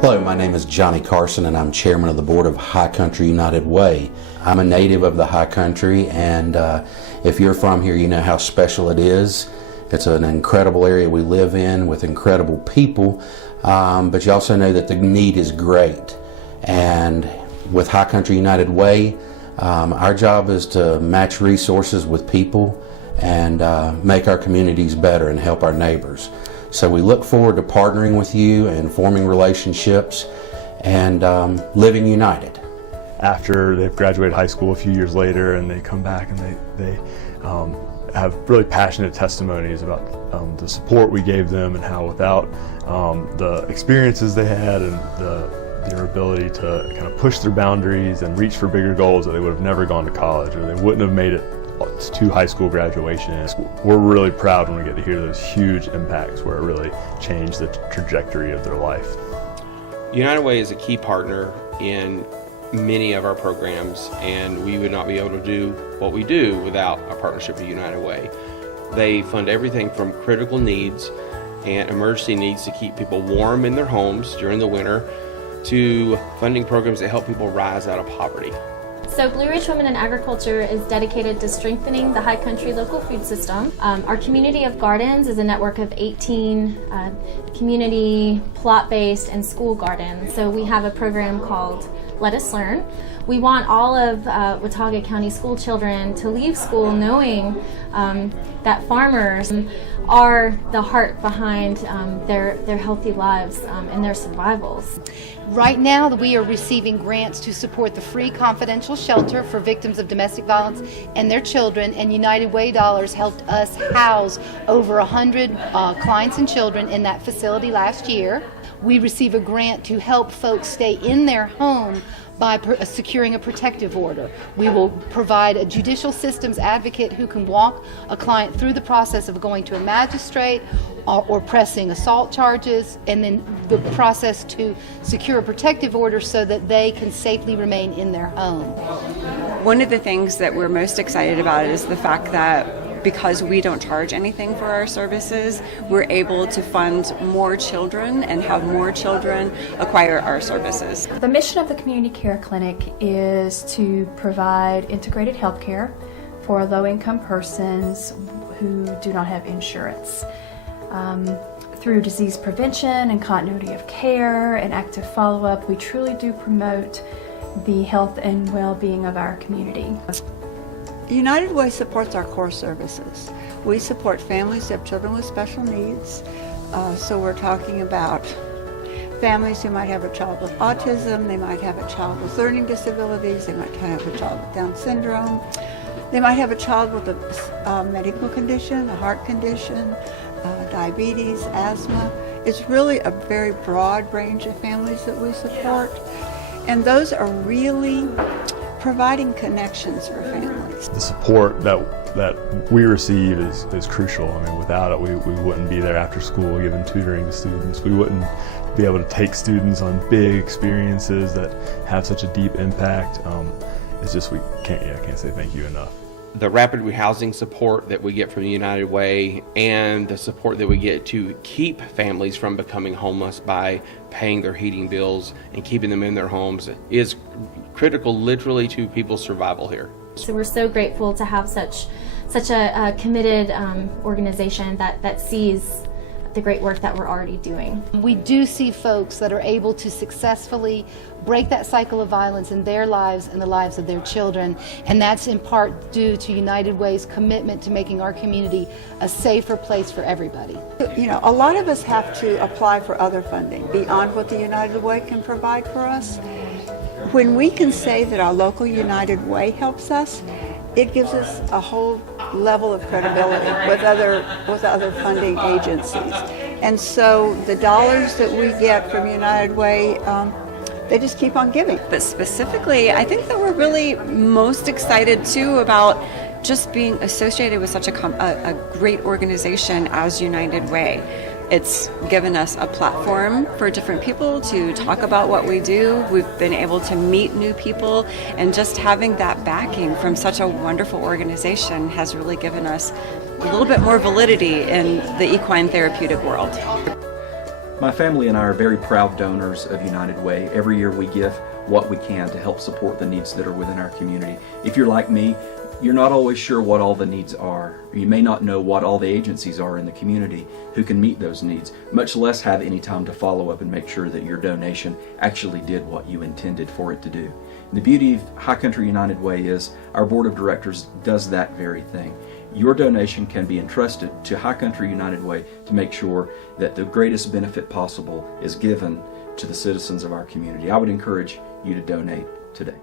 Hello, my name is Johnny Carson and I'm chairman of the board of High Country United Way. I'm a native of the High Country, and if you're from here, you know how special it is. It's an incredible area we live in with incredible people, but you also know that the need is great. And with High Country United Way, our job is to match resources with people and make our communities better and help our neighbors. So we look forward to partnering with you and forming relationships and living united. After they've graduated high school a few years later and they come back and they have really passionate testimonies about the support we gave them and how without the experiences they had and their ability to kind of push their boundaries and reach for bigger goals, that they would have never gone to college or they wouldn't have made it to high school graduation. We're really proud when we get to hear those huge impacts where it really changed the trajectory of their life. United Way is a key partner in many of our programs, and we would not be able to do what we do without a partnership with United Way. They fund everything from critical needs and emergency needs to keep people warm in their homes during the winter to funding programs that help people rise out of poverty. So Blue Ridge Women in Agriculture is dedicated to strengthening the High Country local food system. Our community of gardens is a network of 18 community, plot-based, and school gardens. So we have a program called Let Us Learn. We want all of Watauga County school children to leave school knowing that farmers are the heart behind their healthy lives and their survivals. Right now, we are receiving grants to support the free confidential shelter for victims of domestic violence and their children, and United Way dollars helped us house over 100 clients and children in that facility last year. We receive a grant to help folks stay in their home by securing a protective order. We will provide a judicial systems advocate who can walk a client through the process of going to a magistrate or pressing assault charges, and then the process to secure a protective order so that they can safely remain in their home. One of the things that we're most excited about is the fact that because we don't charge anything for our services, we're able to fund more children and have more children acquire our services. The mission of the Community Care Clinic is to provide integrated health care for low-income persons who do not have insurance. Through disease prevention and continuity of care and active follow-up, we truly do promote the health and well-being of our community. United Way supports our core services. We support families who have children with special needs. So we're talking about families who might have a child with autism, they might have a child with learning disabilities, they might have a child with Down syndrome, they might have a child with a medical condition, a heart condition, diabetes, asthma. It's really a very broad range of families that we support, and those are really providing connections for families. The support that we receive is crucial. I mean, without it, we wouldn't be there after school giving tutoring to students. We wouldn't be able to take students on big experiences that have such a deep impact. It's just, I can't say thank you enough. The rapid rehousing support that we get from United Way and the support that we get to keep families from becoming homeless by paying their heating bills and keeping them in their homes is critical literally to people's survival here. So we're so grateful to have such a committed organization that sees the great work that we're already doing. We do see folks that are able to successfully break that cycle of violence in their lives and the lives of their children, and that's in part due to United Way's commitment to making our community a safer place for everybody. You know, a lot of us have to apply for other funding beyond what the United Way can provide for us. When we can say that our local United Way helps us, it gives us a whole level of credibility with other funding agencies. And so the dollars that we get from United Way, they just keep on giving. But specifically, I think that we're really most excited too about just being associated with such a great organization as United Way. It's given us a platform for different people to talk about what we do. We've been able to meet new people, and just having that backing from such a wonderful organization has really given us a little bit more validity in the equine therapeutic world. My family and I are very proud donors of United Way. Every year we give what we can to help support the needs that are within our community. If you're like me, you're not always sure what all the needs are. You may not know what all the agencies are in the community who can meet those needs, much less have any time to follow up and make sure that your donation actually did what you intended for it to do. The beauty of High Country United Way is our board of directors does that very thing. Your donation can be entrusted to High Country United Way to make sure that the greatest benefit possible is given to the citizens of our community. I would encourage you to donate today.